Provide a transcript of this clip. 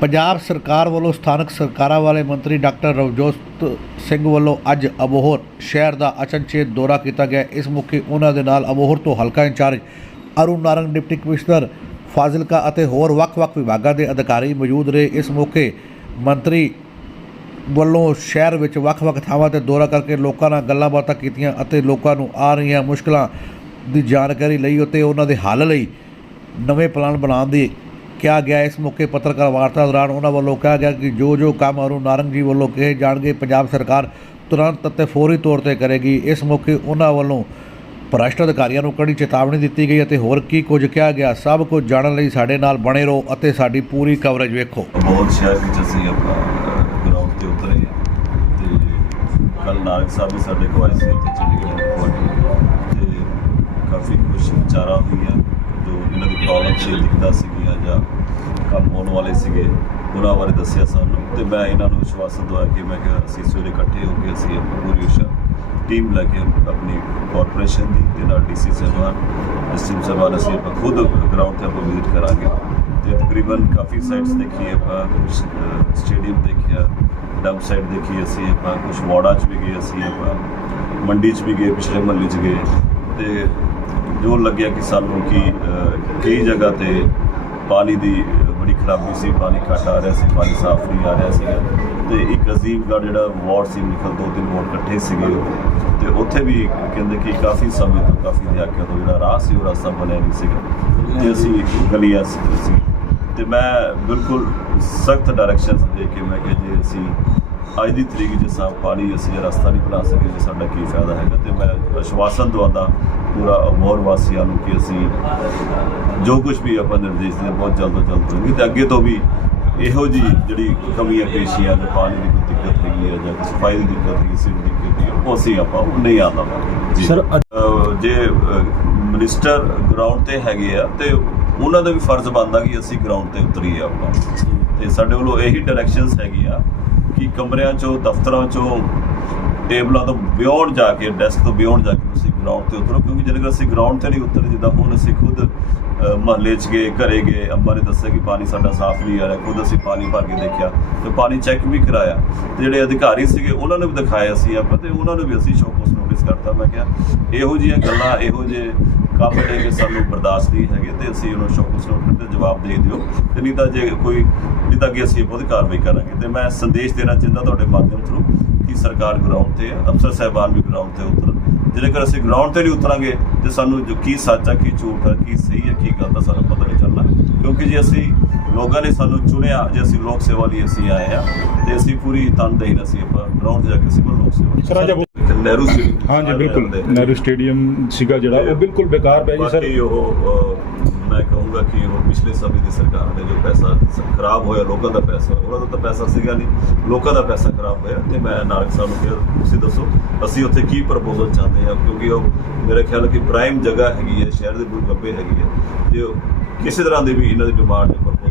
ਪੰਜਾਬ ਸਰਕਾਰ ਵੱਲੋਂ ਸਥਾਨਕ ਸਰਕਾਰਾਂ ਵਾਲੇ ਮੰਤਰੀ ਡਾਕਟਰ ਰਵਜੋਤ ਸਿੰਘ ਵੱਲੋਂ ਅੱਜ ਅਬੋਹਰ ਸ਼ਹਿਰ ਦਾ ਅਚਨਚੇਤ ਦੌਰਾ ਕੀਤਾ ਗਿਆ। ਇਸ ਮੌਕੇ ਉਹਨਾਂ ਦੇ ਨਾਲ ਅਬੋਹਰ ਤੋਂ ਹਲਕਾ incharge Arun Narang, deputy commissioner Fazilka ਅਤੇ ਹੋਰ ਵੱਖ-ਵੱਖ ਵਿਭਾਗਾਂ ਦੇ ਅਧਿਕਾਰੀ ਮੌਜੂਦ ਰਹੇ। ਇਸ ਮੌਕੇ ਮੰਤਰੀ ਵੱਲੋਂ ਸ਼ਹਿਰ ਵਿੱਚ ਵੱਖ-ਵੱਖ ਥਾਵਾਂ ਤੇ ਦੌਰਾ ਕਰਕੇ ਲੋਕਾਂ ਨਾਲ ਗੱਲਾਂ ਬਾਤਾਂ ਕੀਤੀਆਂ ਅਤੇ ਲੋਕਾਂ ਨੂੰ ਆ ਰਹੀਆਂ ਮੁਸ਼ਕਲਾਂ ਦੀ ਜਾਣਕਾਰੀ ਲਈ ਅਤੇ ਉਹਨਾਂ ਦੇ ਹੱਲ ਲਈ ਨਵੇਂ ਪਲਾਨ ਬਣਾਉਣ ਦੀ ਕਿਹਾ ਗਿਆ ਇਸ ਮੌਕੇ ਪੱਤਰਕਾਰ ਵਾਰਤਾ ਦੌਰਾਨ ਉਹਨਾਂ ਵੱਲੋਂ ਕਿਹਾ ਗਿਆ ਕਿ ਜੋ ਜੋ ਕੰਮ ਅਰੁਣ ਨਾਰੰਗ ਜੀ ਵੱਲੋਂ ਕਹੇ ਜਾਣਗੇ, ਪੰਜਾਬ ਸਰਕਾਰ ਤੁਰੰਤ ਅਤੇ ਫੌਰੀ ਤੌਰ ਤੇ ਕਰੇਗੀ। ਇਸ ਮੌਕੇ ਉਹਨਾਂ ਵੱਲੋਂ ਭ੍ਰਸ਼ਟ ਅਧਿਕਾਰੀਆਂ ਨੂੰ ਕੜੀ ਚੇਤਾਵਨੀ ਦਿੱਤੀ ਗਈ ਅਤੇ ਹੋਰ ਕੀ ਕੁਝ ਕਿਹਾ ਗਿਆ। ਸਭ ਕੁਝ ਜਾਣਨ ਲਈ ਸਾਡੇ ਨਾਲ ਬਣੇ ਰਹੋ ਅਤੇ ਸਾਡੀ ਪੂਰੀ ਕਵਰੇਜ ਵੇਖੋ। ਬਹੁਤ ਸ਼ਹਿਰ ਵਿੱਚ ਅਸੀਂ ਆਪਾਂ ਗਰਾਊਂਡ ਤੇ ਉਤਰੇ ਤੇ ਕੱਲ ਨਾਰਕ ਸਾਹਿਬ ਵੀ ਸਾਡੇ ਕੋਲ ਆਏ ਸੀ, ਉੱਥੇ ਚੰਡੀਗੜ੍ਹ ਤੇ ਕਾਫੀ ਕੁਝ ਵਿਚਾਰਾਂ ਹੋਈਆਂ। ਜੋ ਇਹਨਾਂ ਦੀ ਪ੍ਰੋਬਲਮ ਸੀ ਦਿਖਦਾ ਸੀਗੀਆਂ ਜਾਂ ਕੰਮ ਹੋਣ ਵਾਲੇ ਸੀਗੇ, ਉਹਨਾਂ ਬਾਰੇ ਦੱਸਿਆ ਸਾਨੂੰ। ਤੇ ਮੈਂ ਇਹਨਾਂ ਨੂੰ ਵਿਸ਼ਵਾਸ ਦਵਾਇਆ ਕਿ ਮੈਂ ਕਿਹਾ, ਅਸੀਂ ਸਵੇਰੇ ਇਕੱਠੇ ਹੋ ਕੇ ਅਸੀਂ ਆਪਣੀ ਪੂਰੀ ਉਸ਼ਾ ਟੀਮ ਲੈ ਕੇ ਆਪਣੀ ਕਾਰਪੋਰੇਸ਼ਨ ਦੀ ਤੇ ਨਾਲ ਡੀਸੀ ਸਾਹਿਬਾਨ ਐਸਟੀਮ ਸਾਹਿਬਾਨ ਅਸੀਂ ਆਪਾਂ ਖੁਦ ਗਰਾਊਂਡ ਤੇ ਆਪਾਂ ਵਿਜ਼ਿਟ ਕਰਾਂਗੇ। ਤੇ ਤਕਰੀਬਨ ਕਾਫੀ ਸਾਈਟਸ ਦੇਖੀਏ ਆਪਾਂ ਕੁਝ ਸਟੇਡੀਅਮ ਦੇਖਿਆ ਡੰਪ ਸਾਈਟ ਦੇਖੀ ਅਸੀਂ ਆਪਾਂ ਕੁਝ ਵਾਰਡਾਂ 'ਚ ਵੀ ਗਏ ਅਸੀਂ ਆਪਾਂ, ਮੰਡੀ 'ਚ ਵੀ ਗਏ, ਪਿਛਲੇ ਮਹੱਲੇ 'ਚ ਗਏ। ਤੇ ਜੋ ਲੱਗਿਆ ਕਿ ਸਾਨੂੰ ਕਿ ਕਈ ਜਗ੍ਹਾ ਤੇ ਪਾਣੀ ਦੀ ਬੜੀ ਖਰਾਬੀ ਸੀ, ਪਾਣੀ ਘੱਟ ਆ ਰਿਹਾ ਸੀ, ਪਾਣੀ ਸਾਫ਼ ਨਹੀਂ ਆ ਰਿਹਾ ਸੀ ਤੇ ਇੱਕ ਅਜ਼ੀਮਗੜ੍ਹ ਜਿਹੜਾ ਵਾਰਡ ਸੀ ਨਿਕਲ ਦੋ ਤਿੰਨ ਵਾਰਡ ਇਕੱਠੇ ਸੀਗੇ ਤੇ ਉੱਥੇ ਵੀ ਕਹਿੰਦੇ ਕਿ ਕਾਫੀ ਸਮੇਂ ਤੋਂ ਕਾਫੀ ਦਿਹਾਕਿਆਂ ਤੋਂ ਜਿਹੜਾ ਰਾਹ ਸੀ, ਉਹ ਰਸਤਾ ਬਣਿਆ ਨਹੀਂ ਸੀਗਾ। ਤੇ ਅਸੀਂ ਗਲੀਆਂ ਸੀ ਸੀ ਤੇ ਮੈਂ ਬਿਲਕੁਲ ਸਖਤ ਡਾਇਰੈਕਸ਼ਨਸ ਦੇ ਕੇ ਮੈਂ ਕਿਹਾ ਜੇ, ਅਸੀਂ ਅੱਜ ਦੀ ਤਰੀਕ ਜੇ ਸਾਫ਼ ਪਾਣੀ ਅਸੀਂ ਇਹ ਰਸਤਾ ਨਹੀਂ ਬਣਾ ਸਕੇ ਤੇ ਸਾਡਾ ਕੀ ਫਾਇਦਾ ਹੈਗਾ ਤੇ ਮੈਂ ਆਸ਼ਵਾਸਨ ਦਵਾਉਂਦਾ ਪੂਰਾ ਅਮੋਰ ਵਾਸੀਆਂ ਨੂੰ ਕਿ ਅਸੀਂ ਜੋ ਕੁਝ ਵੀ ਆਪਾਂ ਨਿਰਦੇਸ਼ ਦੇ ਬਹੁਤ ਜਲਦ ਤੋਂ ਜਲਦ ਹੋਣਗੇ ਤੇ ਅੱਗੇ ਤੋਂ ਵੀ ਇਹੋ ਜੀ ਜਿਹੜੀ ਕਮੀਆਂ ਪੇਸ਼ੀਆਂ ਨੇ ਪਾਣੀ ਦੀ ਕੋਈ ਦਿੱਕਤ ਹੈਗੀ ਹੈ ਜਾਂ ਸਫ਼ਾਈ ਦੀ ਦਿੱਕਤ ਹੈਗੀ ਸੀ ਦਿੱਕਤ ਹੈ ਉਹ ਅਸੀਂ ਆਪਾਂ ਉਹ ਨਹੀਂ ਜੀ। Sir, ਅਹ ਜੇ ਮਿਨਿਸਟਰ ਗਰਾਊਂਡ ਤੇ ਹੈਗੇ ਆ ਤੇ ਉਹਨਾਂ ਦਾ ਵੀ ਫਰਜ਼ ਬਣਦਾ ਕਿ ਅਸੀਂ ਗਰਾਊਂਡ ਤੇ ਉਤਰੀਏ ਆਪਾਂ। ਤੇ ਸਾਡੇ ਵੱਲੋਂ ਇਹੀ ਡਾਇਰੈਕਸ਼ਨਸ ਹੈਗੀ ਆ ਕਿ ਕਮਰਿਆਂ ਚੋਂ, ਦਫ਼ਤਰਾਂ ਚੋਂ ਟੇਬਲਾਂ ਤੋਂ ਬਿਯੋਂਡ ਜਾ ਕੇ, ਡੈਸਕ ਤੋਂ ਬਿਯੋਂਡ ਜਾ ਕੇ ਤੁਸੀਂ ਗਰਾਊਂਡ ਤੇ ਉਤਰੋ, ਕਿਉਂਕਿ ਜੇਕਰ ਅਸੀਂ ਗਰਾਊਂਡ ਤੇ ਨਹੀਂ ਉਤਰੇ, ਜਿੱਦਾਂ ਹੁਣ ਅਸੀਂ ਖੁਦ ਮਹੱਲੇ 'ਚ ਗਏ, ਘਰੇ ਗਏ ਅੰਬਾ ਨੇ ਦੱਸਿਆ ਕਿ ਪਾਣੀ ਸਾਡਾ ਸਾਫ਼ ਨਹੀਂ ਆ ਰਿਹਾ, ਖੁਦ ਅਸੀਂ ਪਾਣੀ ਭਰ ਕੇ ਦੇਖਿਆ, ਤੇ ਪਾਣੀ ਚੈੱਕ ਵੀ ਕਰਾਇਆ। ਤੇ ਜਿਹੜੇ ਅਧਿਕਾਰੀ ਸੀਗੇ, ਉਹਨਾਂ ਨੂੰ ਵੀ ਦਿਖਾਇਆ ਸੀ ਆਪਾਂ, ਤੇ ਉਹਨਾਂ ਨੂੰ ਵੀ ਅਸੀਂ ਸ਼ੌਕਸ ਨੋਟਿਸ ਕਰਤਾ। ਮੈਂ ਕਿਹਾ ਇਹੋ ਜਿਹੀਆਂ ਗੱਲਾਂ ਇਹੋ ਜਿਹੇ ਕੰਮ ਜਿਹੜੇ ਕਿ ਸਾਨੂੰ ਬਰਦਾਸ਼ਤ ਨਹੀਂ ਹੈਗੇ ਤੇ ਅਸੀਂ ਉਹਨਾਂ ਸ਼ੌਕਸ ਨੋਟ ਤੇ ਜਵਾਬ ਦੇ ਦਿਓ। ਤੇ ਨਹੀਂ ਤਾਂ ਜੇ ਕੋਈ ਨਹੀਂ ਤਾਂ ਅਸੀਂ ਬਹੁਤ ਕਾਰਵਾਈ ਕਰਾਂਗੇ। ਤੇ ਮੈਂ ਸੰਦੇਸ਼ ਦੇਣਾ ਚਾਹੁੰਦਾ ਤੁਹਾਡੇ ਮਾਧਿਅਮ ਥਰੂ ਕਿ ਸਰਕਾਰ ਗਰਾਊਂਡ ਤੇ ਅਫਸਰ ਸਾਹਿਬਾਨ ਵੀ ਗਰਾਊਂਡ ਤੇ ਉਤਰਨ ਜੇਕਰ ਅਸੀਂ ਗਰਾਊਂਡ ਤੇ ਨਹੀਂ ਉਤਰਾਂਗੇ ਤੇ ਸਾਨੂੰ ਜੋ ਕੀ ਸੱਚ ਹੈ ਕੀ ਝੂਠ ਹੈ ਕੀ ਸਹੀ ਹੈ ਕੀ ਗਲਤ ਹੈ ਸਾਨੂੰ ਪਤਾ ਨਹੀਂ ਚੱਲਣਾ। ਕਿਉਂਕਿ ਜੇ ਅਸੀਂ ਲੋਕਾਂ ਨੇ ਸਾਨੂੰ ਚੁਣਿਆ ਜੇ ਅਸੀਂ ਲੋਕ ਸੇਵਾ ਲਈ ਅਸੀਂ ਆਏ ਆ ਤੇ ਅਸੀਂ ਪੂਰੀ ਤਨਦੇਹੀ ਨਾਲ ਅਸੀਂ ਆਪਾਂ ਗਰਾਊਂਡ ਤੇ ਜਾ ਕੇ ਅਸੀਂ ਲੋਕ ਸੇਵਾ ਨਹਿਰੂ ਸੀ ਹਾਂਜੀ ਬਿਲਕੁਲ। ਨਹਿਰੂ ਸਟੇਡੀਅਮ ਸੀਗਾ ਜਿਹੜਾ ਉਹ ਬਿਲਕੁਲ ਬੇਕਾਰ ਪਿਆ ਜੀ ਸਰ। ਬਾਕੀ ਉਹ ਮੈਂ ਕਹੂੰਗਾ ਕਿ ਉਹ ਪਿਛਲੇ ਸਮੇਂ ਦੀ ਸਰਕਾਰ ਨੇ ਜੋ ਪੈਸਾ ਖਰਾਬ ਹੋਇਆ ਲੋਕਾਂ ਦਾ ਪੈਸਾ ਉਹਨਾਂ ਦਾ ਤਾਂ ਪੈਸਾ ਸੀਗਾ ਨਹੀਂ ਲੋਕਾਂ ਦਾ ਪੈਸਾ ਖਰਾਬ ਹੋਇਆ। ਤੇ ਮੈਂ ਨਾਰਕ ਸਾਹਿਬ ਨੂੰ ਕਿਹਾ ਤੁਸੀਂ ਦੱਸੋ ਅਸੀਂ ਉੱਥੇ ਕੀ ਪ੍ਰਪੋਜ਼ਲ ਚਾਹੁੰਦੇ ਹਾਂ? ਕਿਉਂਕਿ ਉਹ ਮੇਰੇ ਖਿਆਲ ਕਿ ਪ੍ਰਾਈਮ ਜਗ੍ਹਾ ਹੈਗੀ ਹੈ ਸ਼ਹਿਰ ਦੇ ਬਿਲਕੁਲ ਗੱਬੇ ਹੈਗੀ ਹੈ ਜੇ ਕਿਸੇ ਤਰ੍ਹਾਂ ਦੀ ਵੀ ਇਹਨਾਂ ਦੀ demand